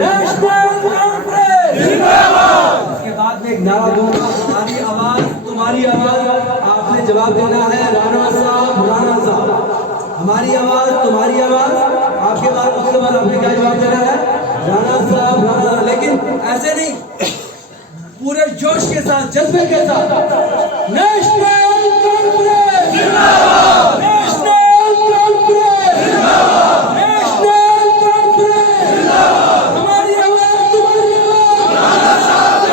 National conference जिंदाबाद। इसके बाद में एक नारा दूंगा, हमारी आवाज तुम्हारी आवाज, आपने जवाब देना है राणा साहब राणा साहब। हमारी आवाज तुम्हारी आवाज, आपके बाद उसके बाद आपने क्या जवाब देना है राणा साहब राणा। लेकिन ऐसे नहीं, पूरे जोश के साथ जज्बे के साथ नेशनल कॉन्फ्रेंस जिंदाबाद, नेशनल कॉन्फ्रेंस जिंदाबाद, नेशनल कॉन्फ्रेंस जिंदाबाद। हमारी आवाज तुम्हारी आवाज, राणा साहब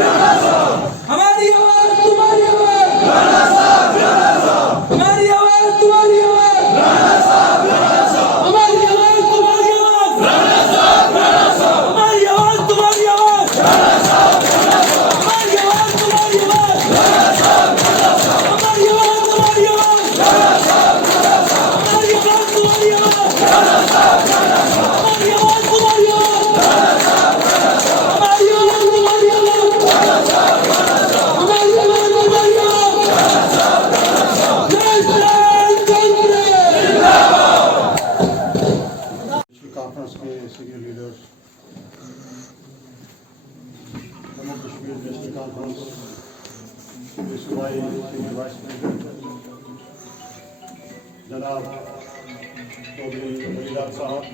राणा साहब। हमारी आवाज तुम्हारी आवाज, राणा साहब राणा साहब। हमारी आवाज तुम्हारी आवाज, राणा साहब राणा साहब। हमारी आवाज तुम्हारी आवाज, राणा साहब राणा साहब। हमारी आवाज तुम्हारी आवाज, राणा साहब राणा साहब। हमारी आवाज तुम्हारी आवाज, राणा साहब राणा साहब। हमारी आवाज तुम्हारी आवाज, राणा साहब राणा साहब। हमारी आवाज तुम्हारी आवाज, राणा साहब राणा साहब। हमारी आवाज तुम्हारी आवाज, राणा साहब राणा साहब। हमारी आवाज तुम्हारी आवाज, राणा साहब राणा साहब। हमारी आवाज तुम्हारी आवाज, राणा साहब राणा साहब। हमारी आवाज तुम्हारी आवाज, राणा साहब राणा साहब। नेशनल कॉन्फ्रेंस जिंदाबाद। कॉन्फ्रेंस के senior leaders, Jammu Kashmir national conference के सूबाई सीनियर वाइस प्रेसिडेंट जनाब चौधरी वलीलाल साहब,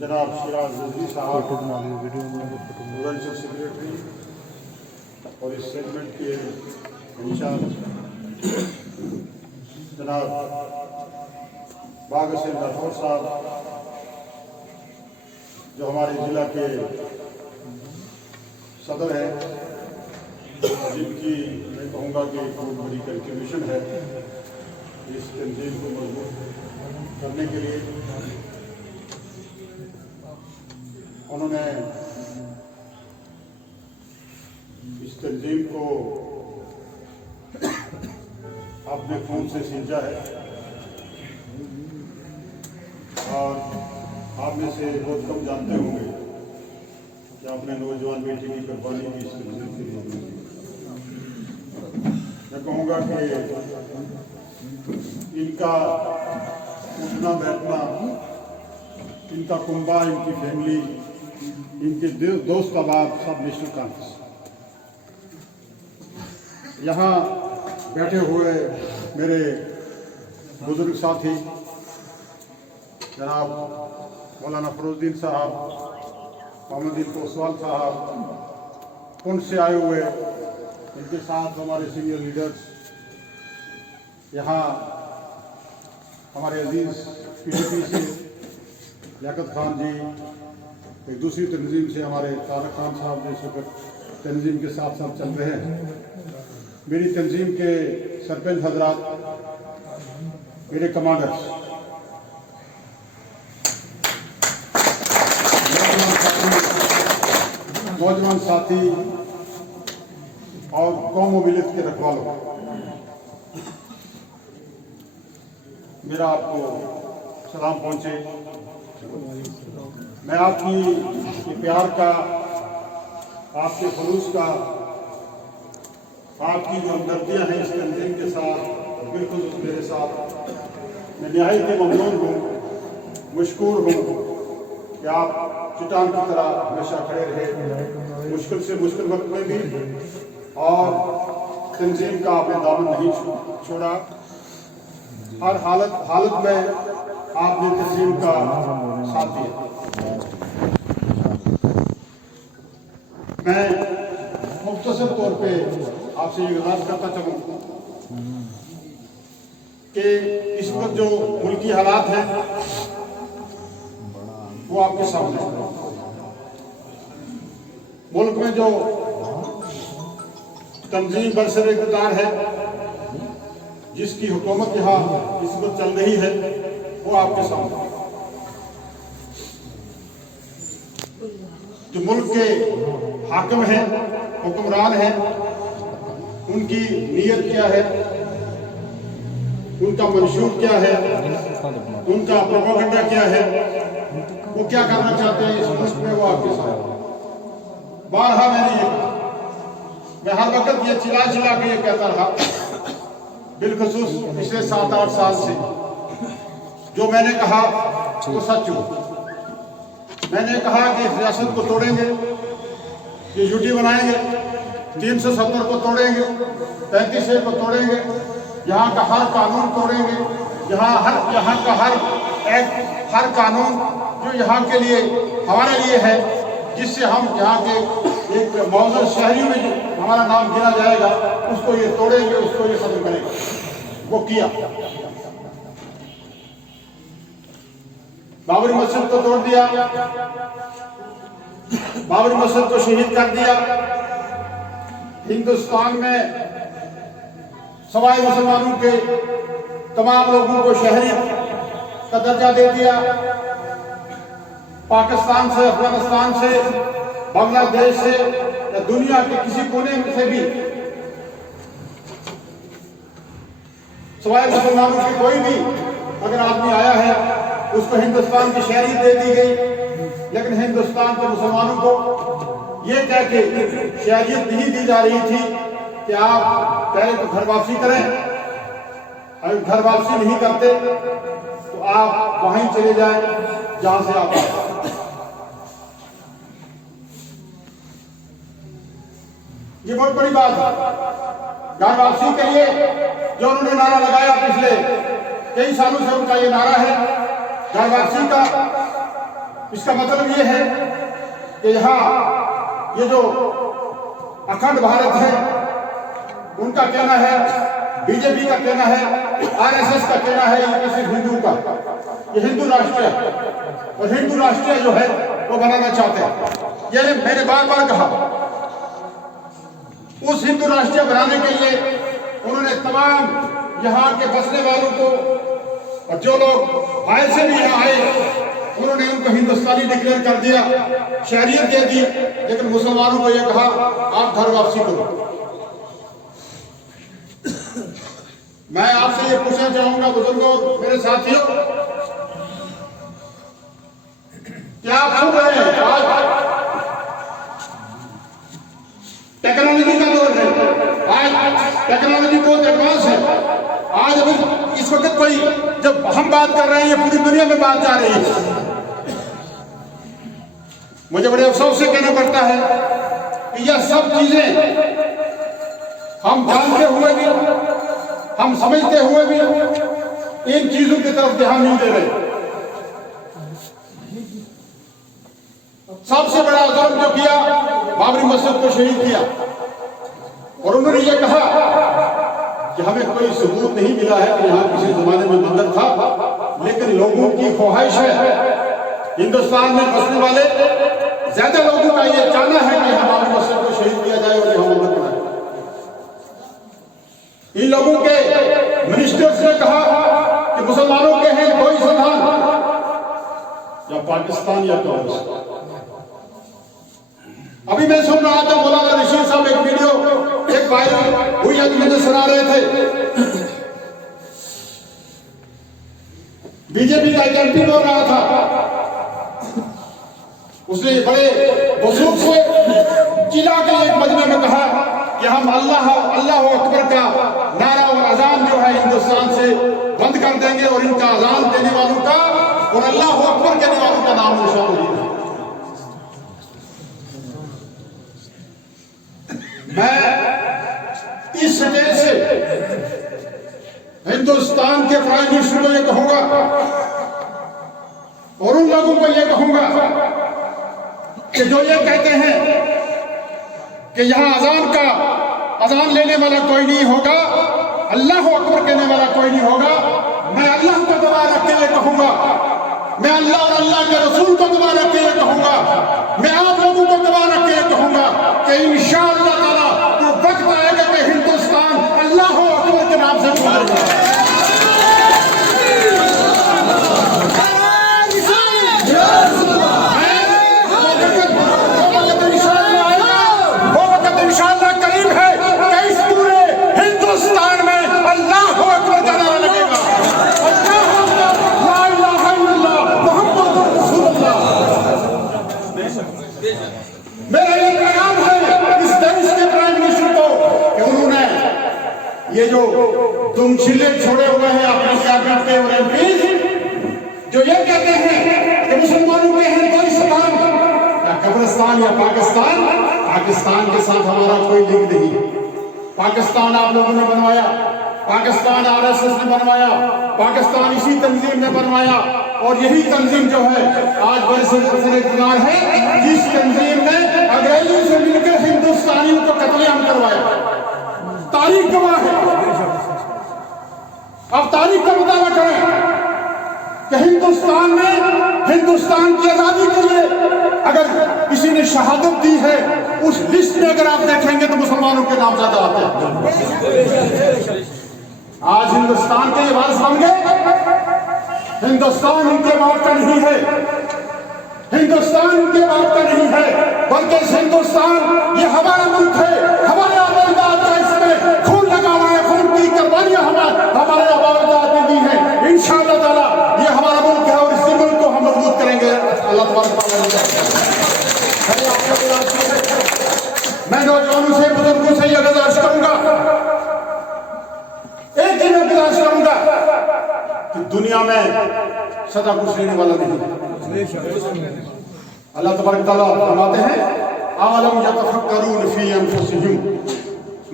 जनाब सिराज रजवी साहब, प्रोविंशियल सेक्रेटरी और इस सेगमेंट के इंचार्ज जनाब बाग सिंह राठौर साहब, जो हमारे जिला के सदर हैं, जिनकी मैं कहूँगा कि बहुत बड़ी कंट्रीब्यूशन है इस तंजीम को मजबूत करने के लिए। उन्होंने इस तंजीम को अपने खून से सींचा है और आप में से बहुत कम जानते होंगे कि अपने नौजवान बेटी की कुर्बानी की इस तंजीम के लिए। मैं कहूँगा कि इनका उठना बैठना, इनका कुंबा, इनकी फैमिली, इनके दोस्त अहबाब सब नेशनल कॉन्फ्रेंस। यहाँ बैठे हुए मेरे बुजुर्ग साथी जनाब मौलाना फरोजुद्दीन साहब, मोहम्मद कोसवाल साहब, पुंछ से आए हुए, इनके साथ हमारे सीनियर लीडर्स, यहाँ हमारे अजीज पीडीपी से लियाकत खान जी, एक दूसरी तंजीम से हमारे तारक खान साहब जो इस वक्त तंजीम के साथ साथ चल रहे हैं, मेरी तंजीम के सरपंच हजरात, मेरे कमांडर्स, नौजवान साथी और कौम मिलत के रखवालों, मेरा आपको सलाम पहुंचे। मैं आपकी प्यार का, आपके खलूस का, आपकी जो हमदर्दियाँ हैं इस तंजीम के साथ, बिल्कुल मेरे साथ, मैं निहायत ममनून हूँ, मशकूर हूँ कि आप चट्टान की तरह हमेशा खड़े रहे, मुश्किल से मुश्किल वक्त में भी, और तंजीम का आपने दामन नहीं छोड़ा। हर हालत में आपने तंजीम का साथ दिया। मैं मुख्तसर तौर पे आपसे ये गुजारिश करता चलूँ कि इस वक्त जो मुल्की हालात हैं वो आपके सामने है। मुल्क में जो तंजीम बरसर इक़्तिदार है, जिसकी हुकूमत यहाँ इस वक्त चल रही है, वो आपके सामने है। जो मुल्क के हाकिम हैं, हुक्मरान हैं, उनकी नीयत क्या है, उनका मंशूर क्या है, उनका प्रोपेगेंडा क्या है, वो क्या करना चाहते हैं इस मुल्क में, वो आपके सामने। बारहा मैंने ये कहा, मैं हर वक्त ये चिल्ला चिल्ला के ये कहता रहा, बिलखुसूस पिछले 7-8 साल से जो मैंने कहा वो सच हो। मैंने कहा कि इस रियासत को तोड़ेंगे, ये यूटी बनाएंगे, 370 को तोड़ेंगे, 35A को तोड़ेंगे, यहाँ का हर कानून तोड़ेंगे, यहाँ का हर एक्ट, हर कानून जो यहाँ के लिए हमारे लिए है, जिससे हम यहाँ के एक मौजूद शहरी में जो हमारा नाम गिना जाएगा, उसको ये तोड़ेंगे, उसको ये खत्म करेंगे। वो किया। बाबरी मस्जिद को तोड़ दिया, बाबरी मस्जिद को शहीद कर दिया, हिंदुस्तान में सवाई मुसलमानों के तमाम लोगों को शहरी का दर्जा दे दिया। पाकिस्तान से, अफगानिस्तान से, बांग्लादेश से या दुनिया के किसी कोने से भी सवाई मुसलमानों की कोई भी अगर आदमी आया है, उसको हिंदुस्तान की शहरी दे दी गई। लेकिन हिंदुस्तान के मुसलमानों को ये कह के शहरियत नहीं दी जा रही थी कि आप पहले तो घर वापसी करें, अगर घर वापसी नहीं करते तो आप वहीं चले जाएं जहां से आप आए। ये बहुत बड़ी बात है। घर वापसी के लिए जो उन्होंने नारा लगाया पिछले कई सालों से, उनका ये नारा है घर वापसी का। इसका मतलब ये है कि यहाँ ये जो अखंड भारत है, उनका कहना है, बीजेपी का कहना है, आरएसएस का कहना है, ये सिर्फ हिंदू का, ये हिंदू राष्ट्र है और हिंदू राष्ट्र जो है वो बनाना चाहते हैं। ये मैंने बार बार कहा, उस हिंदू राष्ट्र बनाने के लिए उन्होंने तमाम यहाँ के बसने वालों को और जो लोग बाहर से भी यहाँ आए, उन्होंने उनको हिंदुस्तानी डिक्लेयर कर दिया, शहरियत दे दी। लेकिन मुसलमानों को यह कहा आप घर वापसी करो। मैं आपसे ये पूछना चाहूंगा बुजुर्गों, मेरे साथियों, क्या आप सुन रहे हैं? आज टेक्नोलॉजी का दौर है, आज टेक्नोलॉजी बहुत एडवांस है। आज अभी इस वक्त कोई जब हम बात कर रहे हैं, ये पूरी दुनिया में बात जा रही है। मुझे बड़े अफसोस से कहना पड़ता है कि यह सब चीजें हम जानते हुए भी, हम समझते हुए भी इन चीजों की तरफ ध्यान नहीं दे रहे। सबसे बड़ा जुल्म जो किया, बाबरी मस्जिद को शहीद किया और उन्होंने ये कहा कि हमें कोई सबूत नहीं मिला है कि यहाँ किसी जमाने में मंदिर था, लेकिन लोगों की ख्वाहिश है, हिंदुस्तान में बसने वाले ज्यादा लोगों का ये चाहना है कि यहाँ बाबरी मस्जिद को शहीद किया जाए और यहाँ मंदिर बनाए। इन लोगों के मिनिस्टर्स ने कहा कि मुसलमानों के हैं कोई संधान, या पाकिस्तान या कांग्रेस। अभी मैं सुन रहा था मौलाना रशीद साहब एक वीडियो, एक भाई हुई मुझे सुना रहे थे, बीजेपी का एक एमपी बोल रहा था, उसने बड़े वसूख से चिल्ला के एक मजमे में कहा कि हम अल्लाह अकबर का नारा और अजान जो है हिंदुस्तान से बंद कर देंगे और इनका अजान देने वालों का और अल्लाह अकबर कहने वालों का नाम निशान होगा। मैं इस स्टेज से हिंदुस्तान के प्राइम मिनिस्टर को यह कहूंगा और उन लोगों को यह कहूंगा कि जो ये कहते हैं कि यहां अजान लेने वाला कोई नहीं होगा, अल्लाह अकबर कहने वाला कोई नहीं होगा, मैं अल्लाह को दबा रख के ये कहूंगा, मैं अल्लाह और अल्लाह के रसूल को दबा रख के ये कहूंगा, मैं आप लोगों को दबा रख के ये कहूंगा कि इंशाअल्लाह ताला वो वक्त आएगा कि हिंदुस्तान अल्लाह अकबर के नाम से बुलाएगा। इंशाअल्लाह करीब है कि इस पूरे हिंदुस्तान में अल्लाह अकबर का नारा लगेगा, ला इलाहा इल्लल्लाह मुहम्मदुर रसूलुल्लाह। मेरा ये पैगाम है इस देश के प्राइम मिनिस्टर को कि उन्होंने ये जो तुम छिले छोड़े हुए हैं अपने कैबिनेट के और एमपीज, जो ये कहते हैं कि मुसलमानों के हिंदुस्तान या कब्रिस्तान या पाकिस्तान, पाकिस्तान के साथ हमारा कोई लिंक नहीं। पाकिस्तान आप लोगों ने बनवाया, पाकिस्तान आरएसएस ने बनवाया, पाकिस्तान इसी तंजीम ने बनवाया, और यही तंजीम जो है आज बरसर है, जिस तंजीम ने अंग्रेजों से मिलकर हिंदुस्तानियों को कत्लेआम करवाया। तारीख गवाह है। अब तारीख का मुताबिक करें कि हिंदुस्तान में हिंदुस्तान की आजादी के लिए अगर किसी ने शहादत दी है, उस लिस्ट में अगर आप देखेंगे तो मुसलमानों के नाम ज्यादा आते हैं। आज हिंदुस्तान के ये वारिस बन गए। हिंदुस्तान उनके बाप का नहीं है, हिंदुस्तान उनके बाप का नहीं है, बल्कि हिंदुस्तान ये हमारा मुल्क है, हमारे आबादात का इसमें खून लगा हुआ है, खून की कुर्बानियां हमारे आबादात ने दी है। इंशाअल्लाह ताला ये हमारा मुल्क है और इसी मुल्क को हम मजबूत करेंगे। अल्लाह तबारक व तआला। मैं नौजवानों से, बुजुर्गों से यह गुजारिश करूंगा, एक दिन में गुजारिश करूंगा कि दुनिया में सदा कुछ लेने वाला नहीं। अल्लाह तबारक व तआला फरमाते हैं, आलम यतफक्करून फी अनफुसिहिम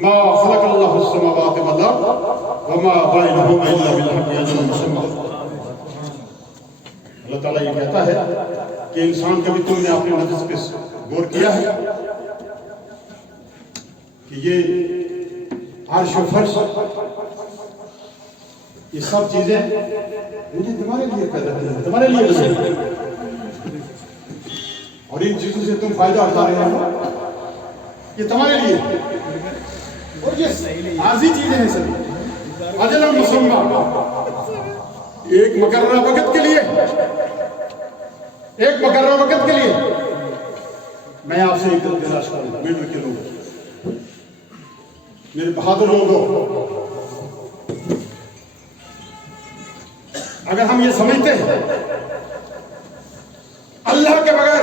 मा खलक़ल्लाहु अस्समावाति वल अर्द व मा बैनहुमा इल्ला बिल हक़्क़ि अजलन मुसम्मा। अल्लाह ताला ये कहता है कि इंसान, कभी तुमने अपने नफ्स पे गौर किया है कि ये अर्श और फर्श, ये सब चीजें तुम्हारे लिए पैदा की हैं, तुम्हारे लिए बनी, और इन चीजों से तुम फायदा उठा रहे हो, ये तुम्हारे लिए, और ये आजी चीजें हैं सभी। अजल मुसम्मा, एक मुकर्रर वक्त के लिए, एक मुकर्रर वक्त के लिए। मैं आपसे एक गुजारिश करूंगा, मिल के लोगों, मेरे बहादुर लोगों, अगर हम ये समझते हैं अल्लाह के बगैर,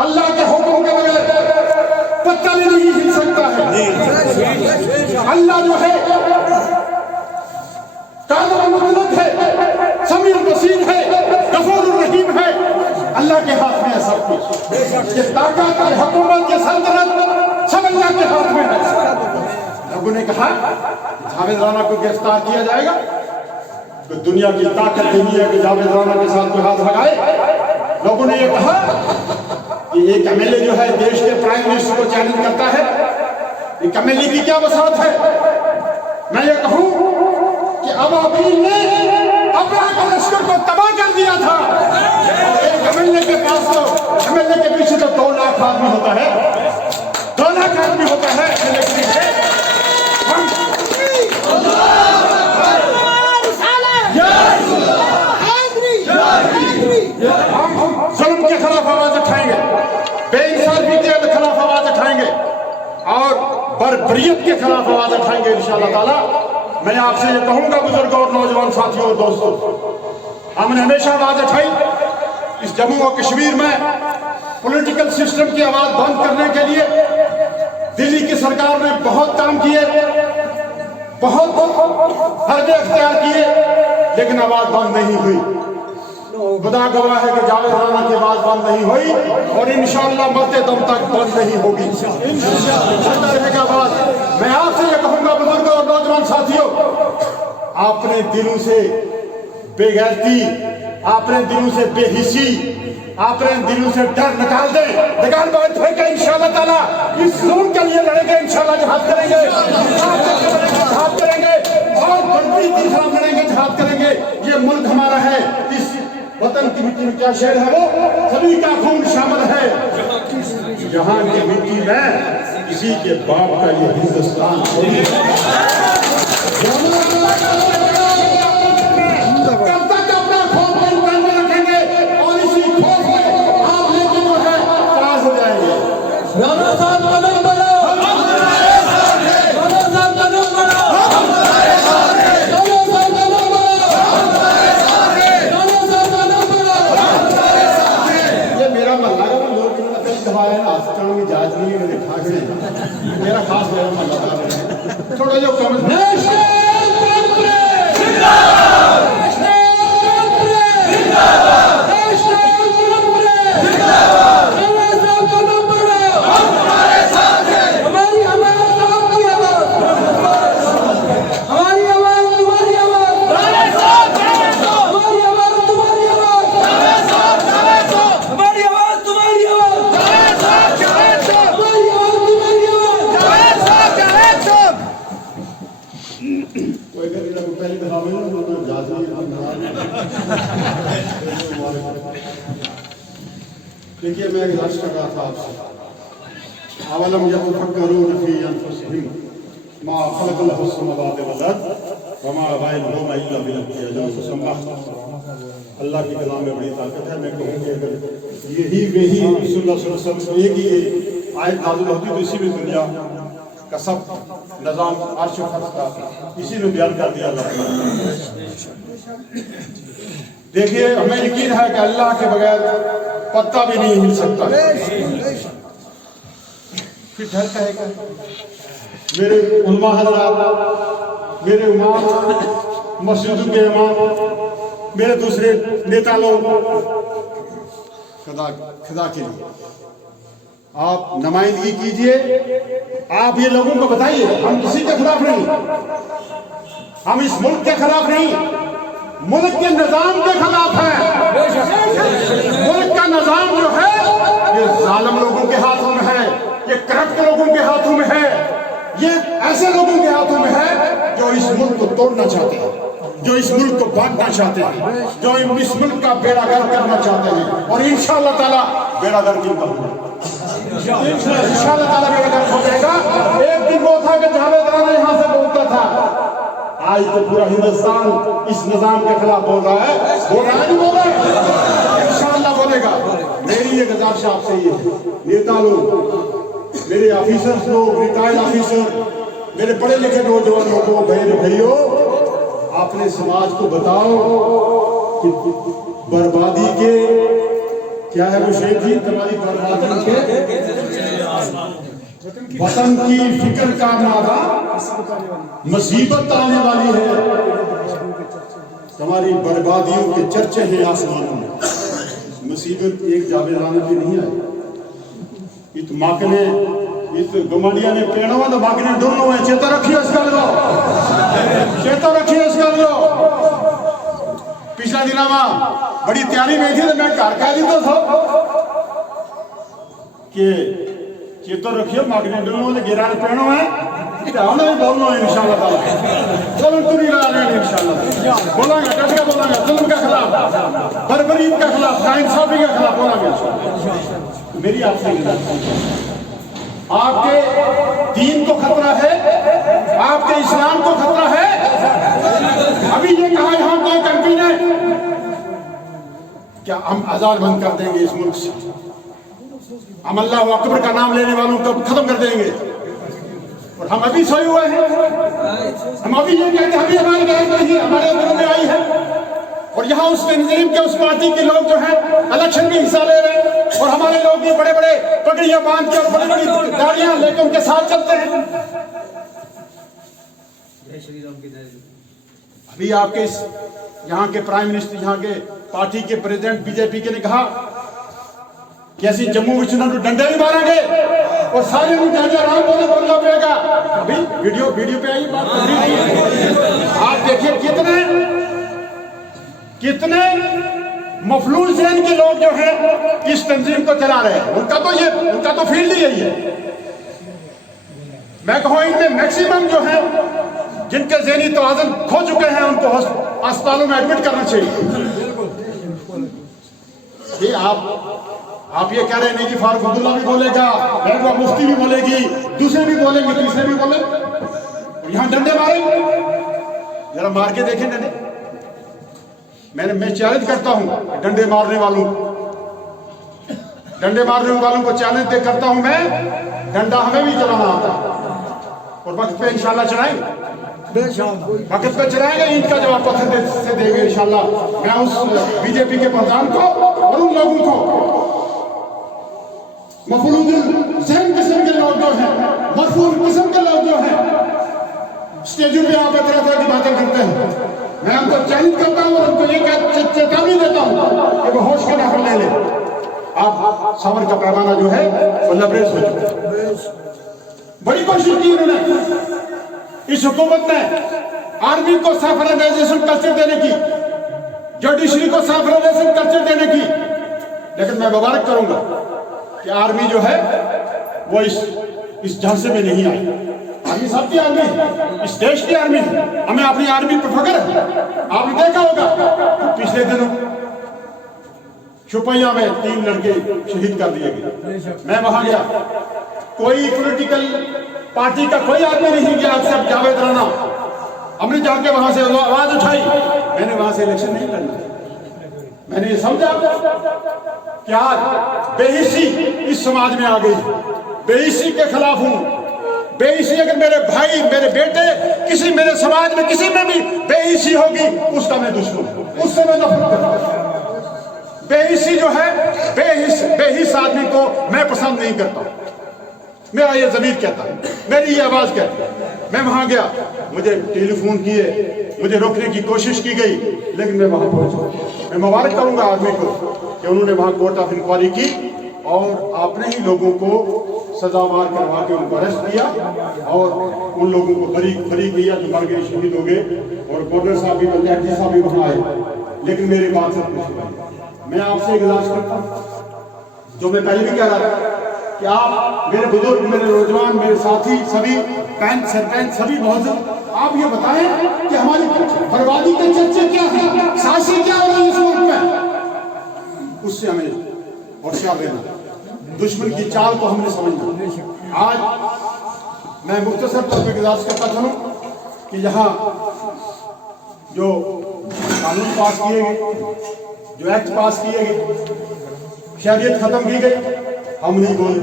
अल्लाह के हुक्म के बगैर पत्ता भी नहीं हिल सकता है। अल्लाह जो है कादिर मुतलक है, समीउल बसीर है, गफूरुर रहीम है। अल्लाह के हाथ में है सब कुछ। ये ताकत, ये हुकूमत, ये सल्तनत सब अल्लाह के हाथ में है। लोगों ने कहा जावेद राना को गिरफ्तार किया जाएगा, तो दुनिया की ताकत नहीं है कि जावेद राना के साथ कोई हाथ लगाए। लोगों ने यह कहा कि एक एमएलए जो है देश के प्राइम मिनिस्टर को चैलेंज करता है, एक एमएलए की क्या वसात है। मैं ये कहूं कि अबाबील ने अब्राह के लश्कर को तबाह कर दिया था, और एक एमएलए के पास, तो एमएलए के पीछे तो 2 लाख आदमी होता है, 2 लाख आदमी होता है एमएलए के पीछे। हम जुल्म के खिलाफ आवाज उठाएंगे, बेइंसाफी के खिलाफ आवाज उठाएंगे, और बर्बरियत के खिलाफ आवाज उठाएंगे इंशाअल्लाह ताला। मैं आपसे ये कहूंगा बुजुर्गों और नौजवान साथियों और दोस्तों, हमने हमेशा आवाज उठाई इस जम्मू और कश्मीर में पॉलिटिकल सिस्टम की आवाज बंद करने के लिए। दिल्ली की सरकार ने बहुत काम किए, बहुत हरबे अख्तियार किए, लेकिन आवाज बंद नहीं हुई। खुदा गवाह है कि जावेद राना की आवाज बंद नहीं हुई, और इंशाअल्लाह मरते दम तक बंद नहीं होगी, इंशाअल्लाह रहेगा आवाज। मैं आपसे ये कहूंगा बुजुर्गों और नौजवान साथियों, अपने दिलों से बेगैरती, अपने दिलों से बेहिसी, अपने दिलों से डर निकाल दे, निकाल बात फेंके। इंशाअल्लाह ताला इस जुल्म के लिए लड़ेंगे, इंशाअल्लाह जिहाद करेंगे, जिहाद करेंगे, और बर्बरी के खिलाफ लड़ेंगे, जिहाद करेंगे। ये मुल्क हमारा है, इस वतन की मिट्टी में क्या शेर है, वो सभी का खून शामिल है। यहाँ की मिट्टी में किसी के बाप का ये हिंदुस्तान कब तक अपना खौफ में रखेंगे, और इसी खौफ में आप लेके जो है पास हो जाएंगे। राणा साहब कदम बढ़ो, मेरा खास मेरा जो कमिश्नर देखिए, मैं एक अर्ज कर रहा था आपसे, अवलम यतफक्करून फी अनफुसिहिम मा खलक़ल्लाहु समावाति वल अर्द वमा बैनहुमा इल्ला बिल-हक़्क़ि अजल मुसम्मा। अल्लाह के कलाम में बड़ी ताकत है। मैं कहूँ कि अगर यही वही रसूलुल्लाह सल्लल्लाहु अलैहि वसल्लम एक ही आयत नाज़िल होती तो इसी में दुनिया का सब निज़ाम अर्श व फर्श का इसी में बयान कर दिया अल्लाह। देखिए, हमें यकीन है कि अल्लाह के बगैर पत्ता भी नहीं हिल सकता। फिर डर कहेगा मेरे उलमा हज़रात, मेरे इमाम, मस्जिदों के इमाम, मेरे दूसरे नेता लोग, खुदा के लिए आप नुमाइंदगी कीजिए। आप ये लोगों को बताइए, हम किसी के खिलाफ नहीं, हम इस मुल्क के खिलाफ नहीं, मुल्क के निजाम के खिलाफ है। मुल्क का निजाम जो है ये जालिम लोगों के हाथों में है, ये करप्ट लोगों के हाथों में है, ये ऐसे लोगों के हाथों में है जो इस मुल्क को तोड़ना चाहते हैं, जो इस मुल्क को बांटना चाहते हैं, जो इस मुल्क का बेड़ागर करना चाहते हैं। और इंशाअल्लाह ताला बेड़ागर की बात है, इंशाअल्लाह ताला बेड़ागर हो जाएगा। एक दिन वो था कि जावेद राणा यहाँ से बोलता था, आज तो पूरा हिंदुस्तान इस निजाम के खिलाफ बोल रहा है, नहीं बोल रहा है, इंशाअल्लाह बोलेगा। मेरी ये गुजारिश आपसे ये है, नेता लोग, मेरे ऑफिसर्स लोग, रिटायर्ड ऑफिसर, मेरे पढ़े लिखे नौजवान लोगों, भाइयों, अपने समाज को बताओ कि बर्बादी के क्या है वो शेख जी, तुम्हारी बर्बादी के वतन की फिक्र का नादा मुसीबत आने वाली है। तुम्हारी बर्बादियों के चर्चे हैं आसमानों में। मुसीबत एक जावेद राणा की नहीं आई, इत माकने इत गुमानिया ने पेड़वा तो माकने दोनों है। चेता रखिए इसका लो, चेता रखिए इसका लो। पिछला दिना बड़ी तैयारी में थी तो मैं घर कह दी तो सब कि चेतो रखियो मागने दोनों ने गिरा पेड़ो है हमने भी बोलना है इंशाअल्लाह ताला। चलो तुम ही लगा रहे हैं इंशाअल्लाह, बोलेंगे, डट के बोलेंगे, जुल्म के खिलाफ, बर्बरी के खिलाफ, नाइंसाफी के खिलाफ बोलेंगे। मेरी आपसे आपके दीन को खतरा है, आपके इस्लाम को खतरा है। अभी ये कहा यहाँ कोई कंट्री ने क्या हम आजाद बंद कर देंगे इस मुल्क से, हम अल्लाह अकबर का नाम लेने वालों को खत्म कर देंगे। और हम अभी सोए हुए हैं, हम अभी ये कहते हैं अभी हमारी बहन नहीं हमारे दिलों में आई है। और यहाँ उस तंजीम के उस पार्टी के लोग जो हैं इलेक्शन में हिस्सा ले रहे हैं, और हमारे लोग भी बड़े बड़े पगड़ियां बांध के और बड़ी बड़ी गाड़ियां लेकर उनके साथ चलते हैं। अभी आपके यहाँ के प्राइम मिनिस्टर, यहाँ के पार्टी के प्रेसिडेंट बीजेपी के ने कहा कि ऐसी जम्मू विचुनन डंडे भी मारेंगे और सारे राम बोलना पड़ेगा। अभी वीडियो पे आई बात। आप देखिए कितने मफलूल ज़हन के लोग जो हैं इस तंजीम को चला रहे हैं। उनका तो फील्ड ही यही है। मैं कहूँ इनमें मैक्सिमम जो है जिनके ज़हनी तवाज़ुन खो चुके हैं उनको अस्पतालों में एडमिट करना चाहिए। आप ये कह रहे नहीं कि फारूक अब्दुल्ला भी बोलेगा, महबूबा मुफ्ती भी बोलेगी, दूसरे भी बोलेंगे, तीसरे भी बोलेंगे, और यहाँ डंडे मारेंगे। जरा मार के देखें डंडे। मैं चैलेंज करता हूँ डंडे मारने वालों को चैलेंज करता हूँ मैं। डंडा हमें भी चलाना आता है और वक्त पे इंशाल्लाह चलाएंगे, वक्त पे चलाएंगे। इनका जवाब पत्थर से देंगे इंशाल्लाह। मैं उस बीजेपी के प्रधान को और उन लोगों को मफलूल ज़हन किस्म के लोग जो हैं, मरफूल किस्म के लोग जो हैं, स्टेजों पे आप तरह तरह की बातें करते हैं। मैं उनको चैलेंज करता हूँ और उनको ये चेतावनी देता हूँ कि वो होश का नाखन ले ले। आप सबर का पैमाना जो है वो लबरेज हो चुका। बड़ी कोशिश की उन्होंने इस हुकूमत ने आर्मी को सेफराइजेशन कल्चर देने की, जुडिशरी को सेफराइजेशन कल्चर देने की, लेकिन मैं मुबारक करूंगा कि आर्मी जो है वो इस झांसे में नहीं आई। आर्मी सबकी आर्मी, इस देश की आर्मी, हमें अपनी आर्मी पर फख्र है। आपने देखा होगा पिछले दिनों शुपैया में 3 लड़के शहीद कर दिए गए। मैं वहां गया, कोई पॉलिटिकल पार्टी का कोई आदमी नहीं गया, अक्सर जावेद राणा। हमने जाके वहां से आवाज उठाई, मैंने वहां से इलेक्शन नहीं लड़ना। मैंने ये समझा कि आज बेहिसी इस समाज में आ गई, बेहिसी के खिलाफ हूं। बेहिसी अगर मेरे भाई, मेरे बेटे, किसी मेरे समाज में किसी में भी बेहिसी होगी, उसका मैं दुश्मन, उससे मैं नफरत करता हूं। बेहिसी जो है, बेहिस आदमी को मैं पसंद नहीं करता। मेरा ये ज़मीर कहता है, मेरी ये आवाज कहती है। मैं वहां गया, मुझे टेलीफोन किए, मुझे रोकने की कोशिश की गई, लेकिन मैं वहां पहुंचा। मैं मुबारक करूंगा आदमी को कि उन्होंने वहां कोर्ट ऑफ इंक्वायरी की और आपने ही लोगों को सजावार करवा के उनको अरेस्ट किया और उन लोगों को बरी किया जो मर गए, शहीद हो गए। और गवर्नर साहब भी, पंचायत साहब भी वहां आए। लेकिन मेरी बात से खुश हुई। मैं आपसे गुजारिश करता हूं, जो मैं पहले भी कह रहा था कि आप मेरे बुजुर्ग, मेरे नौजवान, मेरे साथी सभी, पैंट सरपंच सभी मौजूद, आप ये बताएं कि हमारी बर्बादी के चर्चे क्या है, साजिश क्या हो रही है इस मुल्क में, उससे हमें होशियार रहना। दुश्मन की चाल को हमने समझना। आज मैं मुख्तसर तौर पर गुजारिश करता चलूं कि यहाँ जो कानून पास किए गए, जो एक्ट पास किए गए, शरीयत खत्म की गई, हम नहीं बोले।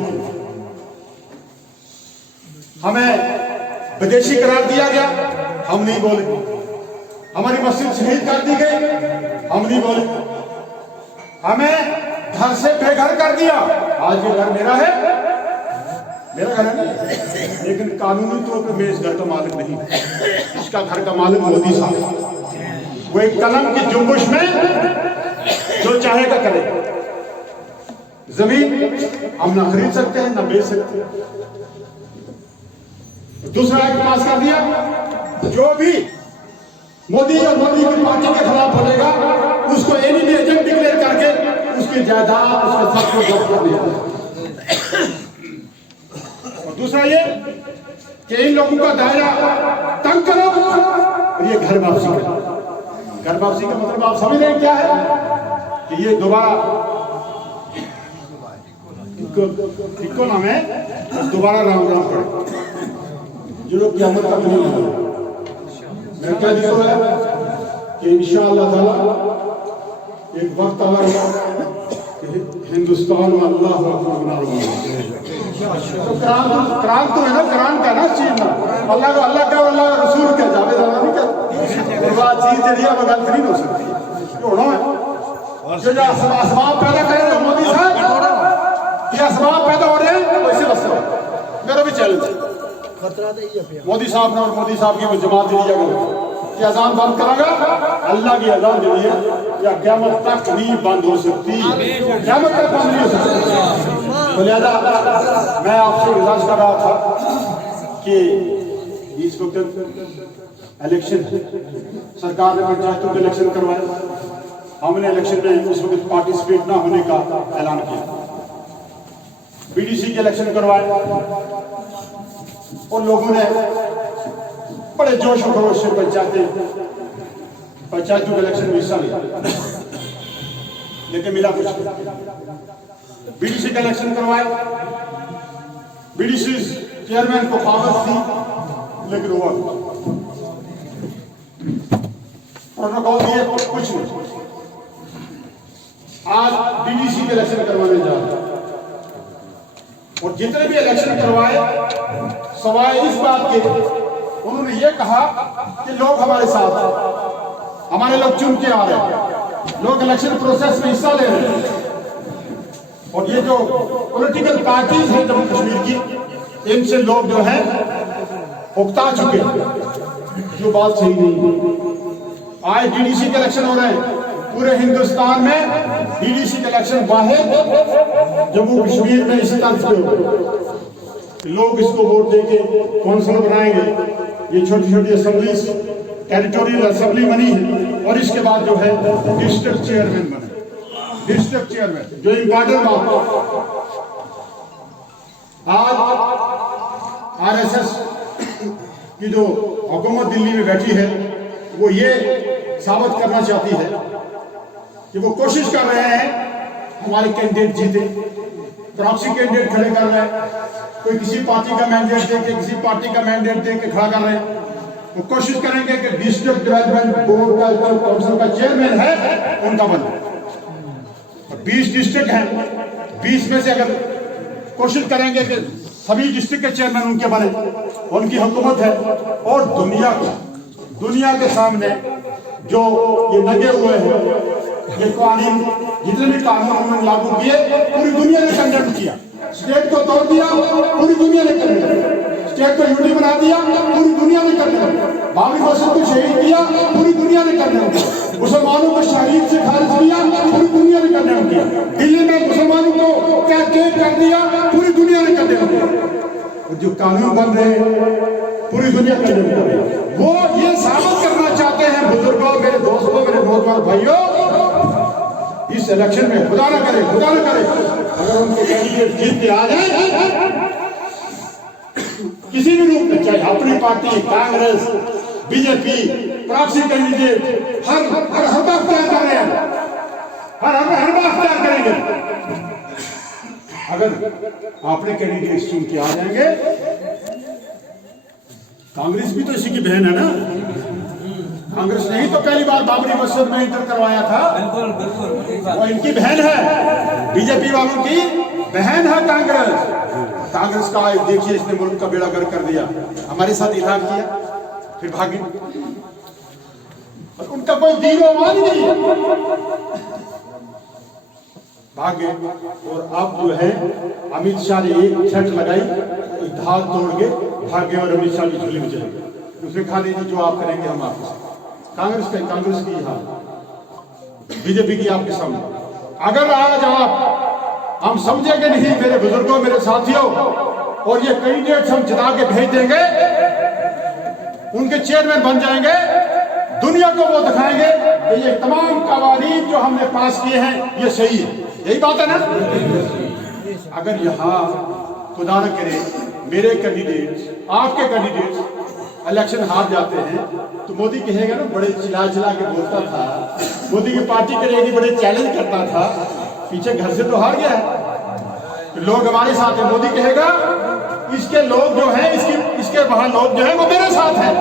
हमें विदेशी करार दिया गया, हम नहीं बोले। हमारी मस्जिद शहीद कर दी गई, हम नहीं बोले। हमें घर से बेघर कर दिया। आज ये घर मेरा है, मेरा घर है, लेकिन कानूनी तौर पर मैं इस घर का मालिक नहीं। इसका घर का मालिक मोदी साहब। वो एक कलम की जुम्बुश में जो चाहेगा करे। जमीन हम ना खरीद सकते हैं ना बेच सकते हैं। दूसरा एक्ट पास कर दिया, जो भी मोदी और मोदी की पार्टी के खिलाफ बोलेगा उसको एनिमी एजेंट डिक्लेयर करके उसकी जायदाद, उसके सब को जब्त कर दिया। और दूसरा ये कि इन लोगों का दायरा तंग करो और ये घर वापसी करो। घर वापसी का मतलब आप समझ रहे हैं क्या है कि ये दोबारा इनको नाम है दोबारा राम पड़े, जो लोग क़यामत तक नहीं होगा। मैं क्या लिखा है कि इंशाअल्लाह ताला एक वक्त आएगा कि हिंदुस्तान में अल्लाह तो क्रांत तो है ना, क्रांत का ना चीज ना, अल्लाह का अल्लाह रसूल क्या जावेद अल्लाह नहीं क्या चीज जरिए गलत नहीं हो सकती। होना है जो असबाब पैदा करेंगे मोदी साहब, ये असबाब पैदा हो रहे हैं, वैसे बस मेरा भी चैलेंज है मोदी साहब ने और मोदी साहब की वो जमात दी जाएगी कि अजान बंद करागा, अल्लाह की अजान दी है या क़यामत तक नहीं बंद हो सकती, क़यामत तक बंद नहीं हो सकती। तो लिहाजा मैं आपसे गुजारिश कर रहा था कि इस वक्त इलेक्शन सरकार ने पंचायतों के इलेक्शन करवाए, हमने इलेक्शन में उस वक्त पार्टिसिपेट ना होने का ऐलान किया। बीडीसी के इलेक्शन करवाए और लोगों ने बड़े जोश और खरोश से पंचायतों के इलेक्शन में हिस्सा लिया, लेकिन मिला कुछ नहीं। बीडीसी का इलेक्शन करवाए, बीडीसी चेयरमैन को पावर थी, लेकिन हुआ प्रोटोकॉल दिए, कुछ नहीं। आज बीडीसी के इलेक्शन करवाने जा रहे हैं और जितने भी इलेक्शन करवाए सवाए इस बात के, उन्होंने ये कहा कि लोग हमारे साथ हैं, हमारे लोग चुन के आ रहे हैं, लोग इलेक्शन प्रोसेस में हिस्सा ले रहे हैं। और ये जो पॉलिटिकल पार्टीज हैं जम्मू कश्मीर की, इनसे लोग जो है उकता चुके हैं। जो बात सही नहीं है। आज डीडीसी के इलेक्शन हो रहे हैं पूरे हिंदुस्तान में, डीडीसी के इलेक्शन बाहर जम्मू कश्मीर में इस तर्ज पे हो रहे। लोग इसको वोट देके कौंसिल बनाएंगे, ये छोटी छोटी असेंबलीज टेरिटोरियल असेंबली बनी है, और इसके बाद जो है डिस्ट्रिक्ट चेयरमैन बने, डिस्ट्रिक्ट चेयरमैन जो इम्पोर्टेंट बात। आज आरएसएस की जो हुकूमत दिल्ली में बैठी है वो ये साबित करना चाहती है कि वो कोशिश कर रहे हैं हमारे कैंडिडेट जीते, प्रॉक्सी कैंडिडेट खड़े कर रहे हैं, कोई किसी पार्टी का मैंडेट दे के किसी पार्टी का मैंडेट दे के खड़ा कर रहे हैं। वो कोशिश करेंगे कि डिस्ट्रिक्ट डेवलपमेंट बोर्ड का जो काउंसिल का चेयरमैन है उनका बने। 20 डिस्ट्रिक्ट हैं, 20 में से अगर कोशिश करेंगे कि सभी डिस्ट्रिक्ट के चेयरमैन उनके बने, उनकी हुकूमत है। और दुनिया के सामने जो ये लगे हुए हैं, ये कानून जितने भी कानून उन्होंने लागू किए पूरी दुनिया ने कंडेम किया। स्टेट को तोड़ दिया, पूरी दुनिया ने कंडेम, स्टेट को यूटी बना दिया, पूरी दुनिया ने कंडेम, बाबरी मस्जिद को शहीद किया, पूरी दुनिया ने कंडेम, मुसलमानों को शरीयत से खारिज किया, पूरी दुनिया ने कंडेम किया, दिल्ली में मुसलमानों को कैद कर दिया, पूरी दुनिया ने कंडेम किया। जो कानून बन रहे हैं पूरी दुनिया कंडेम कर रही है। वो ये साबित करना चाहते हैं बुजुर्गों, मेरे दोस्तों, मेरे नौजवान भाइयों, इस इलेक्शन में खुदा ना करे अगर उनके कैंडिडेट जीत के आ जाए किसी भी रूप में, चाहे अपनी party, Congress, BJP, proxy candidate, हर बात तैयार कर रहे हैं, हर बात तैयार करेंगे। अगर अपने कैंडिडेट चुन के आ जाएंगे, कांग्रेस भी तो इसी की बहन है ना। कांग्रेस ने ही तो पहली बार बाबरी मस्जिद में इंटर करवाया था, वो इनकी बहन है, बीजेपी वालों की बहन है कांग्रेस का। देखिए इसने मुल्क का बेड़ा गर्क कर दिया, हमारे साथ इलाज किया, फिर भागे, और उनका कोई दीन ईमान नहीं है, भागे। और अब जो है अमित शाह ने एक छट लगाई, धार तोड़ के भागे और अमित शाह की झोली में चले गए। उसने कहा नहीं जो आप करेंगे हम आपके, कांग्रेस की हाल, बीजेपी की आपके सामने। अगर आज हम समझेंगे नहीं मेरे बुजुर्गों, मेरे साथियों, और ये कैंडिडेट्स हम जिता के भेज देंगे, उनके चेयरमैन बन जाएंगे, दुनिया को वो दिखाएंगे कि ये तमाम कवानीन जो हमने पास किए हैं ये सही है। यही बात है ना। अगर यहाँ खुदा न करे मेरे कैंडिडेट्स, आपके कैंडिडेट्स इलेक्शन हार जाते हैं तो मोदी कहेगा ना, बड़े चिल्ला के बोलता था, मोदी की पार्टी करेगी, बड़े चैलेंज करता था, पीछे घर से तो हार गया है, तो लोग हमारे साथ है। मोदी कहेगा इसके लोग जो हैं, इसके वहां लोग जो है वो मेरे साथ है,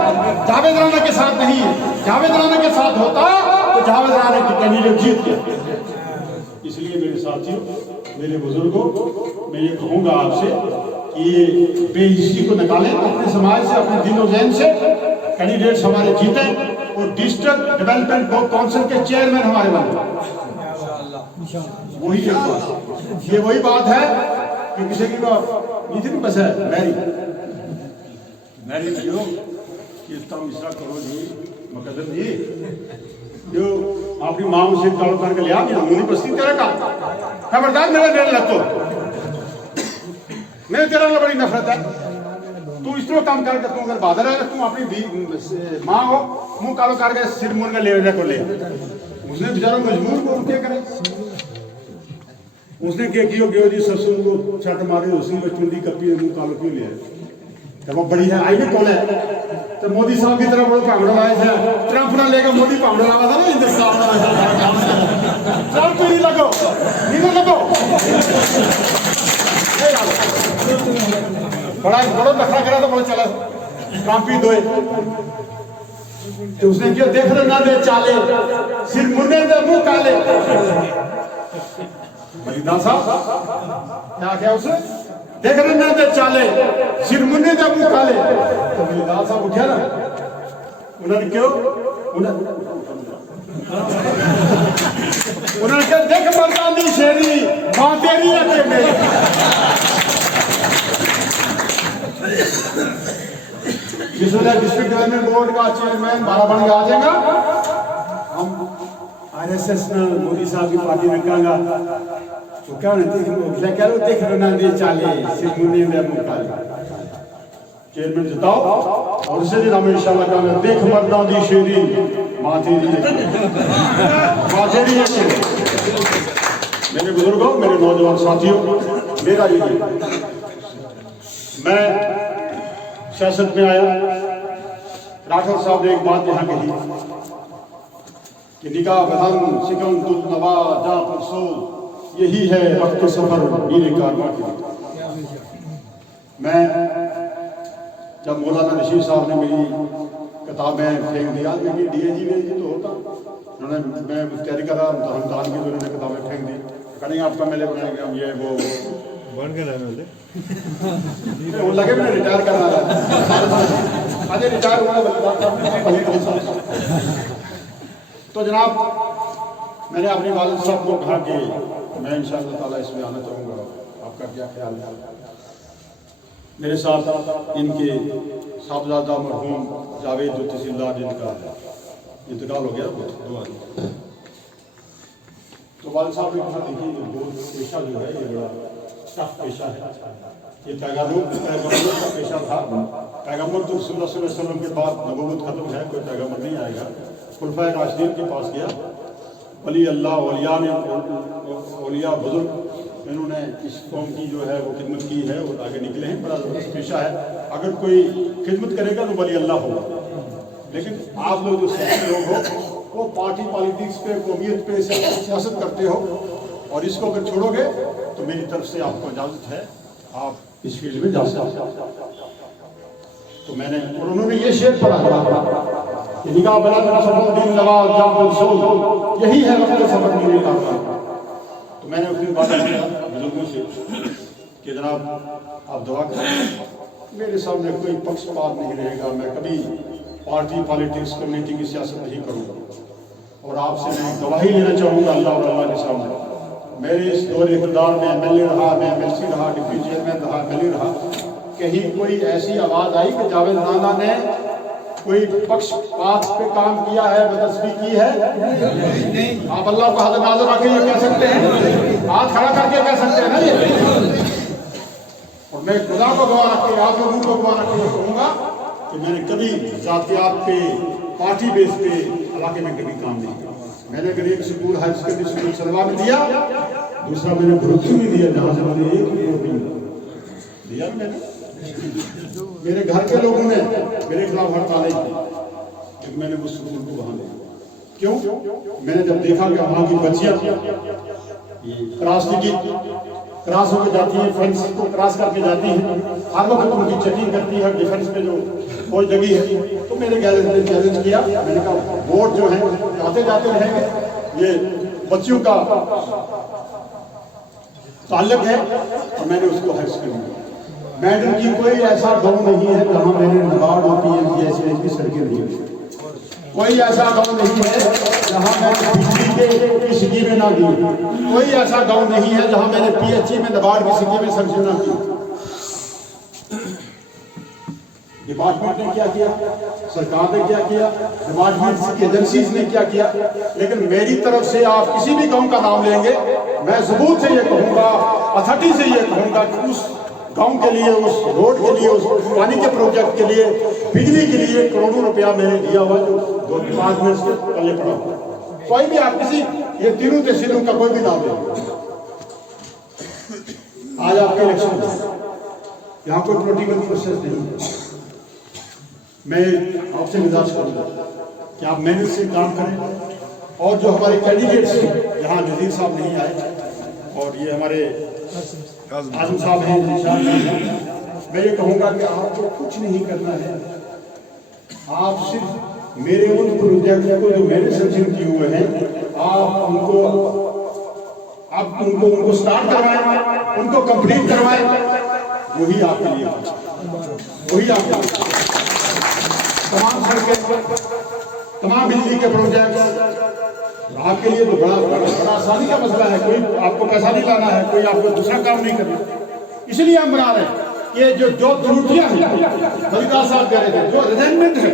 जावेद राणा के साथ नहीं है। जावेद राणा के साथ होता तो जावेद राणा की कैंडिडेट जीत गया। इसलिए मेरे साथियों, मेरे बुजुर्गों, मैं ये कहूंगा आपसे कि ये बेइज्जती को निकालें अपने समाज से, अपने दिलो जहन से, कैंडिडेट्स हमारे जीते और डिस्ट्रिक्ट डेवलपमेंट बोर्ड काउंसिल के चेयरमैन हमारे बने। वही एक बात, ये वही बात है कि किसी की इतनी बस है मैरी जो मिश्रा करो जी मुकदम जी जो अपनी माँ से ताल्लुक करके लिया मुनी बस्ती तेरा का खबरदार, मेरा डेढ़ लगतो, मेरे तेरा बड़ी नफरत है। तू इस तरह काम करके, तू अगर बहादुर है, तू अपनी माँ हो मुंह कालो करके सिर मुन ले को ले, उसने बेचारा मजबूर को क्या करे, उसने क्या किया जी ससुर को छट मारे, उसने चुंडी कपी मुंह कालो क्यों लिया, तो वो बड़ी है आई भी कौन है। तो मोदी साहब की तरफ बड़ो भांगड़ा आए थे, ट्रंप ना लेकर मोदी भांगड़ा आवा था ना हिंदुस्तान में, ट्रंप नहीं लगो, नहीं लगो, बड़ा नखरा करा तो बड़ा चला ट्रंप ही दोए। तो उसने क्यों देख रहे ना दे चाले, सिर मुन्ने दे मुंह काले। बलिदान साहब क्या क्या उसे देख रहे ना दे चाले, सिर मुन्ने दे मुंह काले। तो बलिदान साहब उठा ना, उन्होंने क्यों उन्होंने क्या देख मर्दानी शेरी मां तेरी है मेरी। बिस्मिल्लाह डिस्ट्रिक्ट डेवलपमेंट बोर्ड का चेयरमैन बाराबंकी आ जाएगा। हम आरएसएस ने मोदी साहब की पार्टी रखांगा तो क्या क्या देख रहा दे चाले से मुन्ने में मुकाले चेयरमैन जिताओ और उसे दिन हम इंशाल्लाह का देख मरदा दी शेरी माथेरी मेरे बुजुर्गों, मेरे नौजवान साथियों, मेरा ये मैं सियासत में आया, राठौर साहब ने एक बात यहाँ कही कि निगाह बदन सिकम दुल नवा जा परसो यही है वक्त सफर मीरे कारवां की। मैं जब मौलाना रशीद साहब ने मेरी किताबें फेंक दिया, मेरी डीएजी तो होता उन्होंने, मैं तैयारी कर रहा हमदान की, तो उन्होंने किताबें फेंक दी, कहीं आपका मेले बनाएंगे हम ये वो बन गए वो लगे मैंने रिटायर करना था अजय रिटायर हुआ। तो जनाब मैंने अपने वालिद साहब को कहा कि मैं इंशाअल्लाह ताला इसमें आना चाहूँगा, आपका क्या ख्याल है। मेरे साथ इनके साहबजादा मरहूम जावेद जो तहसीलदार जिनका इंतकाल हो गया 2 आदमी, तो वालिद साहब ने कहा देखिए बहुत पेशा जो है ये बड़ा टफ पेशा है, ये पैगंबर का पेशा था। पैगंबर तो रसूलुल्लाह सल्लल्लाहु अलैहि वसल्लम के बाद नबूवत खत्म है, कोई पैगंबर नहीं आएगा। खुलफाए राशिदीन के पास गया, वली अल्लाह औलिया बुजुर्ग, इन्होंने इस कौम की जो है वो खिदमत की है और आगे निकले हैं। बड़ा ज़बरदस्त पेशा है, अगर कोई खिदमत करेगा तो वली अल्लाह होगा। लेकिन आप लोग जो सियासी लोग हो वो पार्टी पॉलिटिक्स पे, कौमियत पे सियासत करते हो, और इसको अगर छोड़ोगे तो मेरी तरफ से आपको इजाज़त है, आप इस फील्ड में जा सकते। तो मैंने, और उन्होंने ये शेर पढ़ा कि निगाह बना दिन नवाज जा परसो यही है वक्त सफर मीरे कारवां। तो मैंने उस दिन बात किया बुजुर्गों से कि जनाब आप दुआ करें, मेरे सामने कोई पक्षपात नहीं रहेगा, मैं कभी पार्टी पॉलिटिक्स कम्युनिटी की सियासत नहीं करूँगा, और आपसे मैं गवाही लेना चाहूँगा अल्लाह और अल्लाह के सामने। मेरे इस दौर इक़्तिदार में एमएलए रहा, मैं एमएलसी रहा, डिप्टी चेयरमैन रहा, एमएलए रहा, कहीं कोई ऐसी आवाज़ आई कि जावेद राना ने कोई पक्षपात पे काम किया है, बदतमीजी की है? आप अल्लाह को हाथ नाज़र रख के ये कह सकते हैं, हाथ खड़ा करके कह सकते हैं ना ये। और मैं खुदा को गवाह रख के, आप लोगों को गवाह रख के कहूँगा कि मैंने कभी जातियात पे, पार्टी बेस पे इलाके में कभी काम नहीं किया। मैंने अगर एक स्कूल हाई सेकेंडरी स्कूल सलवा में दिया, दूसरा मैंने भुरक्सी में दिया जहाँ से मैंने एक दिया मैंने। मेरे घर के लोगों ने मेरे खिलाफ हड़तालें की, लेकिन मैंने उस स्कूल को वहाँ दिया। क्यों? मैंने जब देखा कि वहाँ की बच्चियाँ क्रॉस होकर जाती हैं, फेंस को क्रॉस करके जाती हैं, हर वक्त उनकी चेकिंग करती है, डिफेंस में जो फौज लगी है, तो मैंने चैलेंज किया। मैंने कहा वोट जो है आते जाते रहेंगे, ये बच्चियों का ताल्लुक है, और मैंने उसको हाई स्कूल में। मैडम की कोई ऐसा गाँव नहीं है जहाँ मेरे नबार्ड और पीएमजीएसवाई की सड़कें नहीं हुई, कोई ऐसा गाँव नहीं है जहाँ मैंने बिजली की स्कीमें ना दी, कोई ऐसा गाँव नहीं है जहाँ मैंने पीएचई में नबार्ड की स्कीमें सब्सिडी ना की। डिपार्टमेंट ने क्या किया, सरकार ने क्या किया, डिपार्टमेंट की एजेंसीज ने क्या किया, लेकिन मेरी तरफ से आप किसी भी गाँव का नाम लेंगे, मैं सबूत से ये कहूँगा, अथॉरिटी से ये कहूँगा कि उस गांव के लिए, उस रोड के लिए, उस पानी के प्रोजेक्ट के लिए, बिजली के लिए करोड़ों रुपया मैंने दिया हुआ, जो 2-5 मिनट से पल्ले पड़ा हुआ। कोई भी आप किसी ये तीनों तहसीलों का कोई भी नाम ले, आज आपके इलेक्शन यहाँ कोई पॉलिटिकल प्रोसेस नहीं है। मैं आपसे गुजारिश करूँगा कि आप मेहनत से काम करें, और जो हमारे कैंडिडेट्स हैं, यहाँ नज़ीर साहब नहीं आए, और ये हमारे आजम साहब हैं, मैं ये कहूँगा कि आपको कुछ नहीं करना है, आप सिर्फ मेरे उन प्रोजेक्ट को जो मैंने सैंक्शन किए हुए हैं, आप उनको स्टार्ट करवाएं, उनको कंप्लीट करवाएं, वही आपके लिए, वही आपके लिए। तमाम सड़कें, तमाम बिजली के प्रोजेक्ट आपके लिए तो बड़ा आसानी का मसला है। कोई आपको पैसा नहीं लाना है, कोई आपको दूसरा काम नहीं करना, इसलिए हम बना रहे हैं ये जो त्रुटियां हैं फरीदास साहब कह रहे थे, जो रिजेंटमेंट है,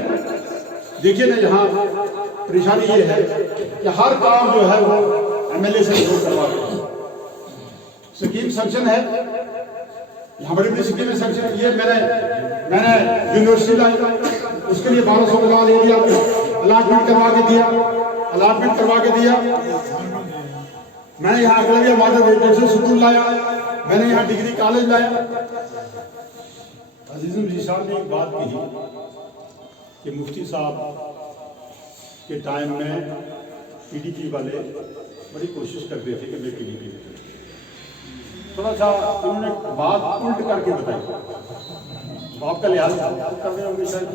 देखिए ना यहाँ परेशानी ये है कि हर काम जो है वो एमएलए से विरोध करवा रहे हैं। स्कीम सैंक्शन है, यहाँ बड़ी बड़ी स्कीमें सैंक्शन, ये मैंने यूनिवर्सिटी लाई, उसके लिए 1200 लगा ले लिया, अलॉटमेंट करवा के दिया। मैंने यहाँ अकलव्य मॉडल रेजिडेंशियल स्कूल लाया, मैंने यहाँ डिग्री कॉलेज लाया। अजीजुल जीशान ने एक बात कही कि मुफ्ती साहब के टाइम में पीडीपी वाले बड़ी कोशिश करते थे कि मैं पीडीपी में, थोड़ा सा उन्होंने बात उल्ट करके बताई। आपका लिहाज कर रहे होंगे शायद।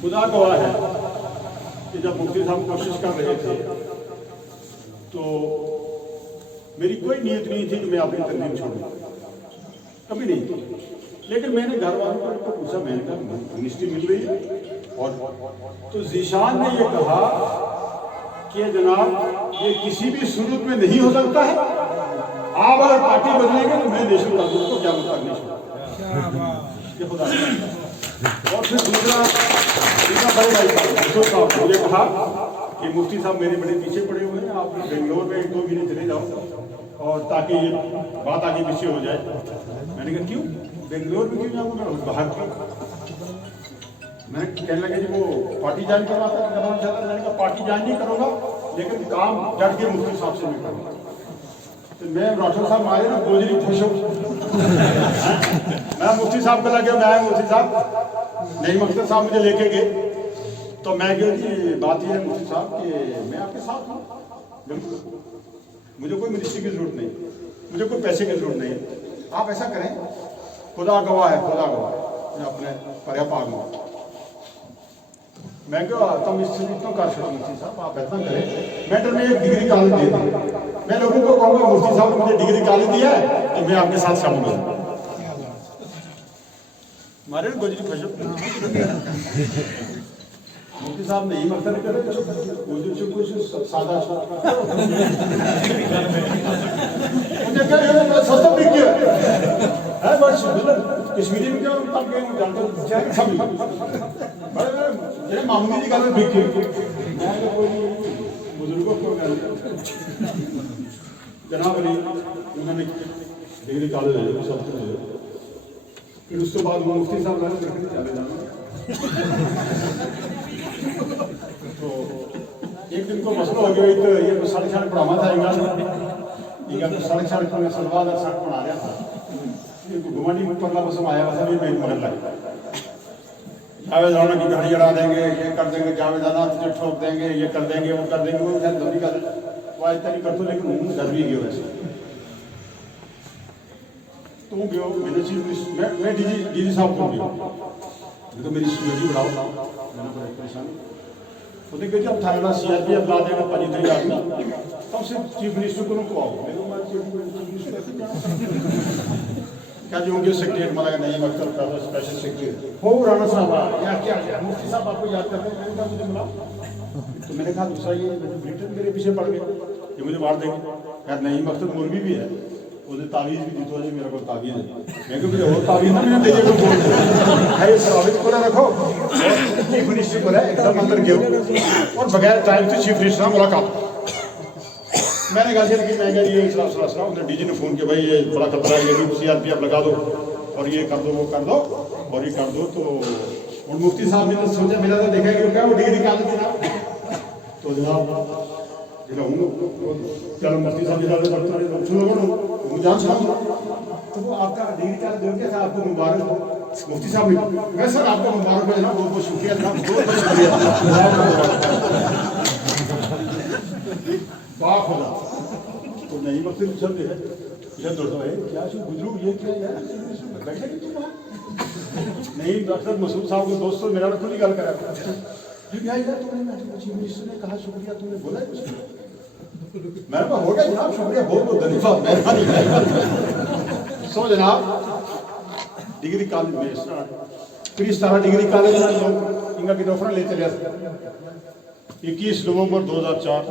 खुदा गवाह है कि जब मुफ्ती साहब कोशिश कर रहे थे तो मेरी कोई नीयत नहीं थी कि मैं अपनी तंजीम छोड़ूं, कभी नहीं थी। लेकिन मैंने घर वालों को पूछा, मैंने कहा मिनिस्ट्री मिल रही है, और तो जीशान ने ये कहा कि जनाब ये किसी भी सूरत में नहीं हो सकता है, आप अगर पार्टी बदलेंगे तो मैं नेशनल कांग्रेस को क्या मतलब नहीं छोड़ूंगा। और फिर दूसरा बड़े भाई साहब मुझे कहा कि मुफ्ती साहब मेरे बड़े पीछे पड़े हुए हैं, आप बेंगलोर में 1-2 महीने चले जाओ और ताकि ये बात आगे पीछे हो जाए। मैंने कहा क्यों बेंगलोर में क्यों जाऊँगा, मैं बाहर क्यों। मैं कहने लगे जी वो पार्टी ज्वाइन करवाता है, मैंने कहा पार्टी ज्वाइन नहीं करूँगा, लेकिन काम डट के मुफ्ती साहब से मैं करूँगा। तो मैं राठौर साहब मारे ना गोजरी खुश हो, मैं मुफ्ती साहब को लगे, मैं मुफ्ती साहब नहीं, मकसद साहब मुझे लेके गए तो मैं कहा जी बात ये है मुफ्ती साहब कि मैं आपके साथ हूँ, बिल्कुल मुझे कोई मिनिस्ट्री की जरूरत नहीं, मुझे कोई पैसे की जरूरत नहीं, आप ऐसा करें, खुदा गवाह है मैं अपने पर्या पाग में। मैं क्या तुम इससे इतना कर सकते मुफ्ती साहब, आप ऐसा करें, मैटर में एक डिग्री कॉलेज दे दें, मैं लोगों को कहूँगा मुफ्ती साहब ने मुझे डिग्री कॉलेज दिया है कि मैं आपके साथ शामिल हूँ। मारे गोजरी खुश मुफ्ती साहब नहीं मकसद करे कुछ सादा मुझे क्या सस्ता बिक गया है, बस कश्मीरी में क्या तब गए जानते सब बड़े मामूली की गल बिक गई। बुजुर्गों को जनाब अली उन्होंने डिग्री कॉलेज सब फिर उसके बाद मुफ्ती साहब चले जाना। तो एक दिन को मसला हो गया, तो ये सड़क पढ़ावा था सड़क में सलवार सड़क बना रहा था, घुमानी परला मौसम आया हुआ था, मेरी मगर लग जावेद राना की गाड़ी जड़ा देंगे, ये कर देंगे, जावेद राना तुझे ठोक देंगे, ये कर देंगे, वो कर देंगे, वो शायद दबी का वो आज तक कर दो, लेकिन मुंह डर भी गया वैसे। तो गयो मैंने मैं डीजी साहब को गया, तो मेरी सिक्योरिटी बढ़ाओ, मैंने बड़ी परेशानी तो देखिए जब थाना CRPF ला देगा 5 तारीख आदमी, तब से चीफ मिनिस्टर को आओ, क्या जो उनके सेक्रेटरी मतलब नहीं मकसद का स्पेशल सेक्रेटरी हो राणा साहब या क्या मुफ्ती साहब आपको याद करते हैं, मैंने कहा मुझे मिला, तो मैंने कहा दूसरा ये ब्रिटेन मेरे पीछे पड़ गया, ये मुझे मार देंगे, यार नहीं मकसद मुर्गी भी है, उसे तावीज़ भी दी, तो मेरा कोई तावीज़ है, मैं क्यों मुझे और तावीज़ ना मैंने देखिए कोई बोल है, तावीज़ को रखो चीफ मिनिस्टर को एकदम अंदर गए और बगैर टाइम से चीफ मिनिस्टर मुलाकात। मैंने कहा कि मैं क्या ये सलाह उन्होंने डीजी ने फ़ोन किया, भाई ये बड़ा खतरा है, ये भी CRPF लगा दो और ये कर दो, वो कर दो और ये कर दो। तो और मुफ्ती साहब ने तो सोचा मिला था, देखा कि क्या वो डिग्री कॉलेज था, तो जनाब चलो मुफ्ती साहब जिला जान सुना, तो वो आपका डिग्री कॉलेज दे क्या था, आपको मुबारक हो मुफ्ती साहब ने, मैं सर आपको मुबारक हो जनाब, बहुत बहुत शुक्रिया जनाब, बहुत बहुत शुक्रिया बाप होगा। तो नहीं मकसद शब्द है क्या गुजरू ये क्या यार बैठे नहीं, मकसद मसूद साहब को दोस्तों मेरा खुद ही गल करा चीफ मिनिस्टर ने कहा शुक्रिया, तुमने बोला है कुछ, मैंने कहा हो गया जनाब शुक्रिया, बहुत बहुत धन्यवाद मेहरबानी। सो जनाब डिग्री कॉलेज में फिर इस तरह डिग्री कॉलेज में इनका की दफा ले चलिया 21 नवंबर 2004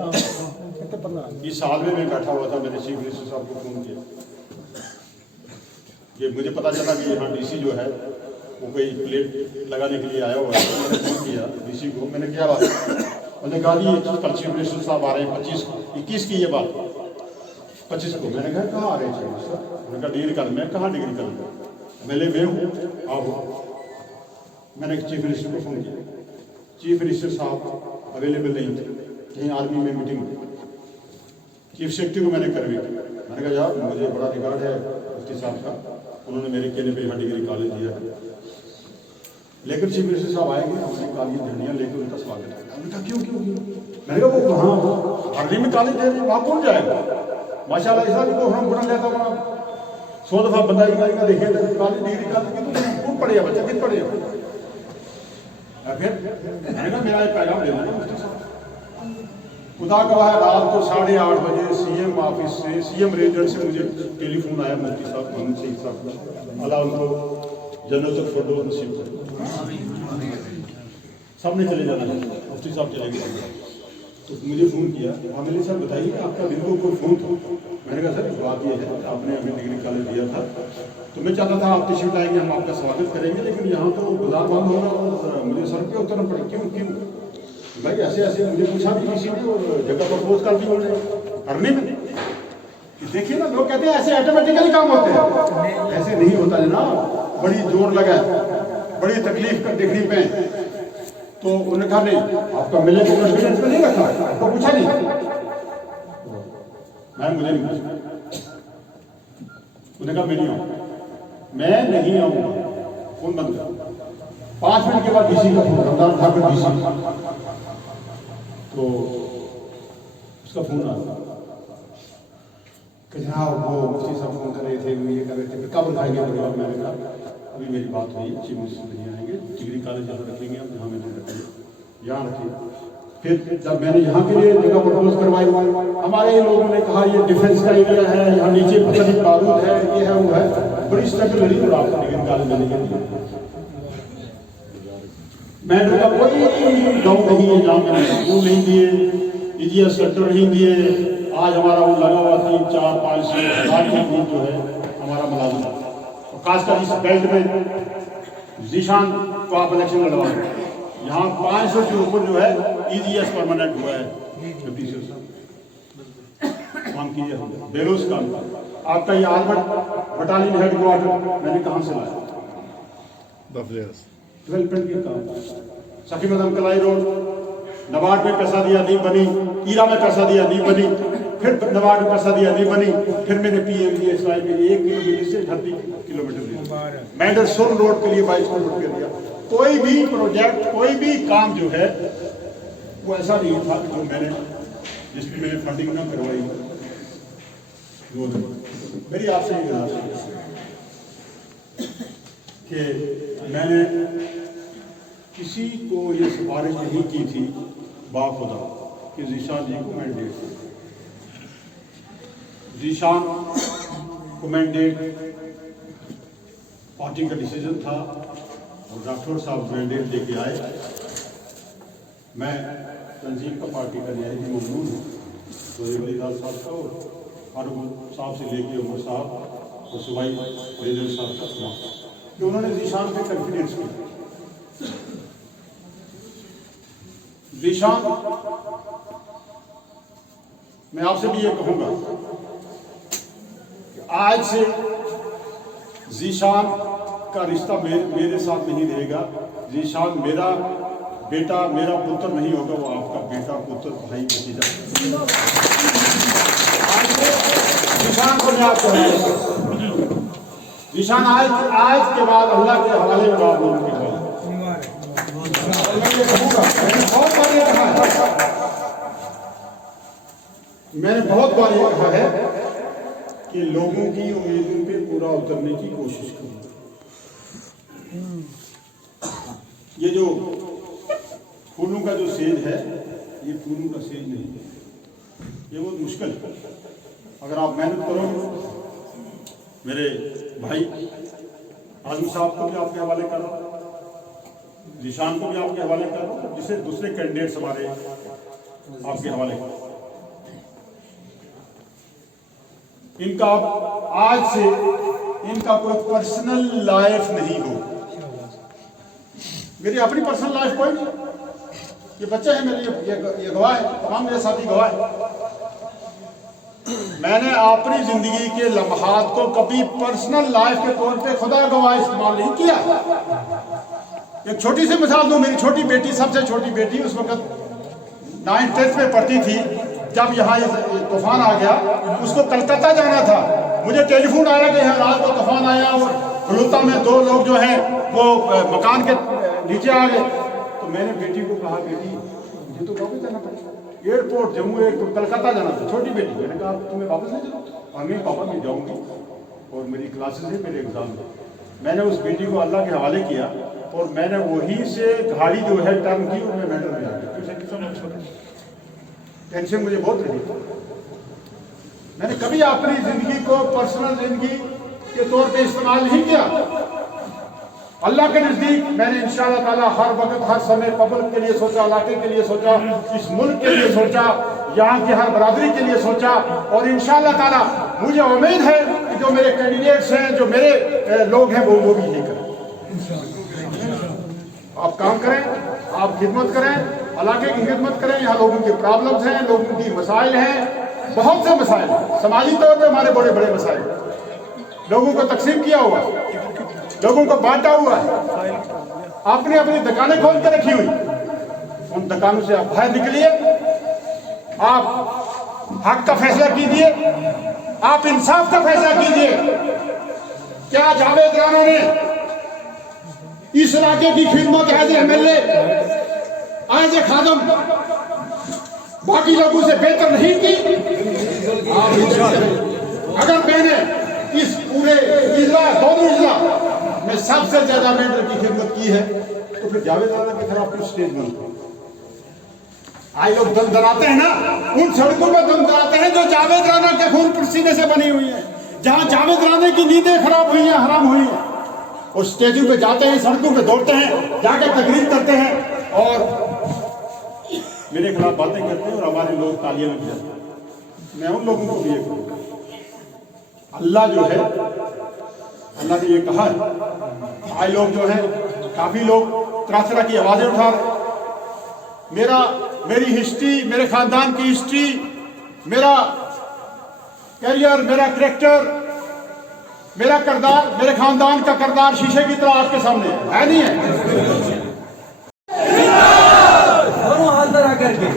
इस साल में मैं बैठा हुआ था, मैंने चीफ मिनिस्टर साहब को फोन किया, ये मुझे पता चला कि यहाँ डीसी जो है वो कोई प्लेट लगाने के लिए आया हुआ है। मैंने फोन किया डीसी को, मैंने क्या बात, मैंने कहा जी कल चीफ मिनिस्टर साहब आ रहे हैं 21 की ये बात 25 को। मैंने कहा कहाँ आ रहे हैं चीफ मिनिस्टर? मैंने कहा डिग्री कॉलेज में। कहाँ डिग्री कॉलेज? मेले में हूँ, आओ। मैंने चीफ मिनिस्टर को फ़ोन किया, चीफ मिनिस्टर साहब अवेलेबल नहीं थे, कहीं आर्मी में मीटिंग में। चीफ सेक्रेटरी को मैंने करवी, मैंने कहा यार मुझे बड़ा रिकॉर्ड है मुफ्ती साहब का, उन्होंने मेरे कहने पे यहाँ डिग्री कॉलेज दिया है, लेकिन चीफ मिनिस्टर साहब आएंगे, हमने काली झंडियाँ लेकर उनका स्वागत है। मैंने कहा क्यों क्यों क्यों? मैंने कहा वो वहाँ आर्मी में कॉलेज है, वहाँ कौन जाएगा? माशाल्लाह ऐसा भी को हम बुरा लेता वहाँ 100 दफ़ा बताई का देखे कॉलेज डिग्री कॉलेज की तो कौन पढ़ेगा बच्चा, कित पढ़ेगा? फिर मैंने कहा मेरा एक पैगाम देना है मुफ्ती साहब। खुदा गवाह है रात को 8:30 बजे सीएम ऑफिस से, सीएम रेजिडेंट से मुझे टेलीफोन आया मुफ्ती साहब मोहम्मद शहीद साहब का, अल्लाह उनको जन्नत फिरदौस नसीब करे। सब ने चले जाना है, मुफ्ती साहब चले गए। तो मुझे फ़ोन किया, आमिर सर बताइए आपका दिन को कोई फ़ोन था? मैंने कहा सर बात ये है आपने हमें डिग्री कॉलेज दिया था, तो मैं चाहता था आप तशरीफ लाएंगे, हम आपका स्वागत करेंगे, लेकिन यहाँ तो बाजार बंद हो रहा और मुझे सर पे उतरना पड़े। क्यों क्यों भाई? ऐसे ऐसे मुझे पूछा भी किसी ने और जगह प्रपोज कर दी उन्होंने करने में कि देखिए ना, लोग कहते हैं ऐसे ऑटोमेटिकली काम होते हैं, ऐसे नहीं होता जनाब। बड़ी जोर लगा, बड़ी तकलीफ कर देखने पे, तो उन्होंने कहा नहीं आपका मिले को कॉन्फिडेंस में नहीं रखा, आपको पूछा नहीं। मुझे नहीं पूछा, उन्होंने कहा मैं नहीं आऊँगा, मैं नहीं आऊँगा, फोन बंद कर। 5 मिनट के बाद डीसी का फोन, रमजान ठाकुर डीसी, तो उसका फोन आया कि जनाब वो मुफ्ती साहब फोन कर रहे थे, ये कर रहे थे, कब उठाएंगे परिवार? मैंने कहा अभी मेरी बात हुई, चीफ मिनिस्टर नहीं आएंगे, डिग्री कॉलेज जहाँ रखेंगे हम जहाँ मैंने रखेंगे यहाँ रखिए। फिर जब मैंने यहाँ के लिए जगह प्रपोज करवाई, हमारे लोगों ने कहा ये डिफेंस का एरिया है, यहाँ नीचे पता नहीं बारूद है, ये है वो है, बड़ी स्ट्रगल रही और आपको डिग्री कॉलेज देने के लिए। मैंने कहा कोई गाँव नहीं है जहाँ मैंने स्कूल नहीं दिए, EGS सेक्टर नहीं दिए। आज हमारा वो लगा हुआ 3-4-5 ग्रुप जो है हमारा मुलाजिम, और खासकर इस बेल्ट में जीशान को आप इलेक्शन लड़वाएंगे, यहाँ 500 के ऊपर जो है EGS परमानेंट हुआ है। काम कीजिए, बेलोस काम। आपका ये आर्मड बटालियन हेडक्वार्टर मैंने कहाँ से लाया? डेवलपमेंट के काम। सखी मदन कलाई रोड नबार्ड में पैसा दिया नहीं बनी, ईरा में पैसा दिया नहीं बनी, फिर नबार्ड में पैसा दिया नहीं बनी, फिर मैंने PMGSY के लिए 1 किलोमीटर से 38 किलोमीटर दिया, मैंडरसोन रोड के लिए 22 किलोमीटर दिया। कोई भी प्रोजेक्ट, कोई भी काम जो है वो ऐसा नहीं था जो मैंने जिसकी मैंने फंडिंग ना करवाई। मेरी आपसे ये गुजारिश कि मैंने किसी को ये सिफारिश नहीं की थी बाखुदा कि जीशान जी को मैंडेट, जीशान को मैंडेट पार्टी का डिसीजन था और डॉक्टर साहब मैंडेट लेके आए। मैं तंजीम का पार्टी का न्यायाधीश ममनून हूँ, वलीदार साहब का और फारूक साहब से लेके उमर साहब और सुबाई रेजर साहब का सुना कि उन्होंने जीशान पे कॉन्फिडेंस किया। जीशान, मैं आपसे भी ये कहूँगा कि आज से जीशान का रिश्ता मेरे साथ नहीं रहेगा। जीशान मेरा बेटा, मेरा पुत्र नहीं होगा, वो आपका बेटा, पुत्र, भाई, भतीजा। जीशान को मैं आपको जीशान आज के बाद अल्लाह के हवाले में आप लोगों के मैंने बहुत बार ये कहा है कि लोगों की उम्मीदों पे पूरा उतरने की कोशिश करूँ। ये जो फूलों का जो सेज है, ये फूलों का सेज नहीं है, ये बहुत मुश्किल है। अगर आप मेहनत करोगे, मेरे भाई आजम साहब को भी आपके हवाले कर रहा हूँ, जीशान को भी आपके हवाले कर रहा हूँ, जिसे दूसरे कैंडिडेट्स हमारे आपके हवाले कर। इनका आज से इनका कोई पर्सनल लाइफ नहीं हो। मेरी अपनी पर्सनल लाइफ कोई नहीं, ये बच्चे हैं मेरे, ये गवाह है, तमाम मेरे साथी गवाह है। मैंने अपनी जिंदगी के लम्हात को कभी पर्सनल लाइफ के तौर पे खुदा गवाह इस्तेमाल नहीं किया। एक छोटी सी मिसाल दूं, मेरी छोटी बेटी, सबसे छोटी बेटी, उस वक्त 9th 10th में पढ़ती थी जब यहाँ तूफान आ गया। उसको कलकत्ता जाना था, मुझे टेलीफोन आया कि यहाँ रात को तूफान आया और बलूता में 2 लोग जो हैं वो मकान के नीचे आ गए। तो मैंने बेटी को कहा, बेटी मुझे तो वापस जाना पड़ेगा, एयरपोर्ट जम्मू एयरपोर्ट कलकत्ता जाना था। छोटी बेटी, मैंने कहा तुम्हें वापस नहीं जाना? और नहीं पापा मैं जाऊँगी और मेरी क्लासेस है, मेरे एग्जाम है। मैंने उस बेटी को अल्लाह के हवाले किया और मैंने वहीं से गाड़ी जो है टर्न की और मैं मेडल में आ गया। टेंशन मुझे बहुत रही। मैंने कभी अपनी जिंदगी को पर्सनल जिंदगी के तौर पे इस्तेमाल नहीं किया। अल्लाह के नजदीक मैंने इंशाअल्लाह ताला हर वक्त हर समय पब्लिक के लिए सोचा, इलाके के लिए सोचा, इस मुल्क के लिए सोचा, यहाँ की हर बरादरी के लिए सोचा। और इंशाअल्लाह ताला मुझे उम्मीद है कि जो मेरे कैंडिडेट्स हैं, जो मेरे लोग हैं, वो भी यही करें। आप काम करें, आप खिदमत करें, इलाके की खिदमत करें। यहाँ लोगों की प्रॉब्लम्स हैं, लोगों की मसाइल हैं, बहुत से मसाइल हैं। समाजी तौर पर हमारे बड़े बड़े मसाइल, लोगों को तकसीम किया हुआ, लोगों को बांटा हुआ है, आपने अपनी दुकानें खोल के रखी हुई। उन दुकानों से आप बाहर निकलिए, आप हक का फैसला कीजिए, आप इंसाफ का फैसला कीजिए। क्या जावेद राणा ने इस इलाके की खिदमत एज MLA, एज ए खादम बाकी लोगों से बेहतर नहीं की? अगर मैंने इस पूरे दोनों इजला में सबसे ज्यादा मेंटर की खिदमत की है तो फिर जावेद राणा के खिलाफ कुछ स्टेज नहीं। आज लोग दम दराते हैं ना, उन सड़कों पर दम दराते हैं जो जावेद राणा के खून पसीने से बनी हुई है, जहां जावेद राणा की नींदें खराब हुई हैं, हराम हुई हैं। और स्टेजों पे जाते हैं, सड़कों पे दौड़ते हैं, जाकर तकरीर करते हैं और मेरे खिलाफ बातें करते हैं और हमारे लोग तालियां लग जाते हैं। मैं उन लोगों को भी कहूँगा, अल्लाह जो है, अल्लाह ने ये कहा है। आज लोग जो है, काफी लोग तरह तरह की आवाजें उठा रहे। मेरी हिस्ट्री, मेरे खानदान की हिस्ट्री, मेरा करियर, मेरा करैक्टर, मेरा किरदार, मेरे खानदान का किरदार शीशे की तरह आपके सामने है नहीं है? दोनों हाथ लगा करके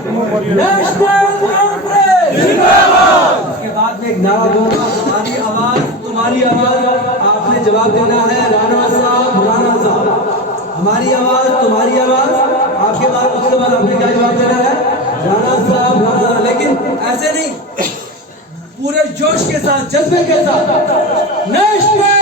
नेशनल कॉन्फ्रेंस जिंदाबाद। इसके बाद में एक नारा दूंगा, हमारी आवाज तुम्हारी आवाज। आपने जवाब देना है राणा साहब, राणा साहब। हमारी आवाज तुम्हारी आवाज। आपके बाद उसके बाद आपने क्या जवाब देना है? राणा साहब, राणा। लेकिन ऐसे नहीं, पूरे जोश के साथ, जज्बे के साथ नेशनल